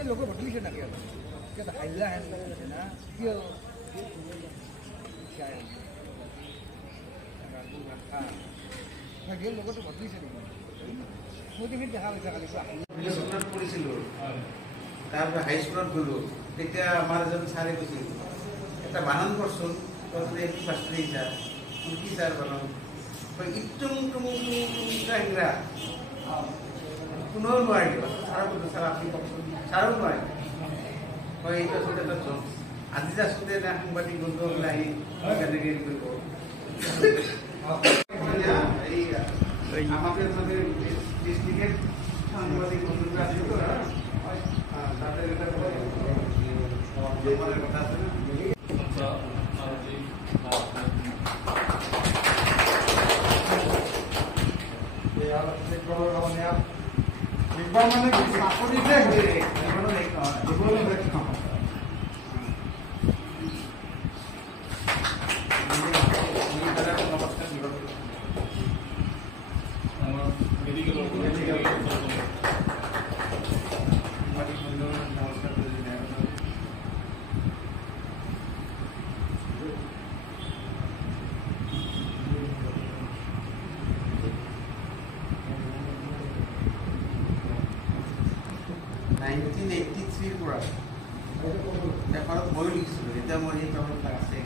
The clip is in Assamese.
মানে লোকে বদলিছে নাকি কেটা হাইলা হেন না কিয় চাই লগতো বদলিছে নেকি মই দেখি দেখা পাইছা কালি কৰিছিলোঁ তাৰপৰা হাইস্কুলত গ'লোঁ তেতিয়া আমাৰ এজন ছাৰে কৈছিল এটা বানান কৰচোন তই কি পাছলি ছাৰ কি ছাৰ বানান ইটুং টুং টুংৰা কোনেও নোৱাৰিব ছাৰক কৈছোঁ ছাৰ আপুনি কওকচোন ছাৰো নোৱাৰে হয় এইটো আচলতে এটা জব আজি যে আচলতে এটা সাংবাদিক বন্ধুসকলে আহি কেনেকৈ হেৰি কৰিব আমাদের মানে ডিস্ট্রিক্টের সাংবাদিক বন্ধুরা আছে তো তাদের এটা আমার কথা আছে না একবার মানে চাকরি দেয় এখনত ময়ো লিখিছিলোঁ এতিয়া মোৰ এই কামবিলাক আছে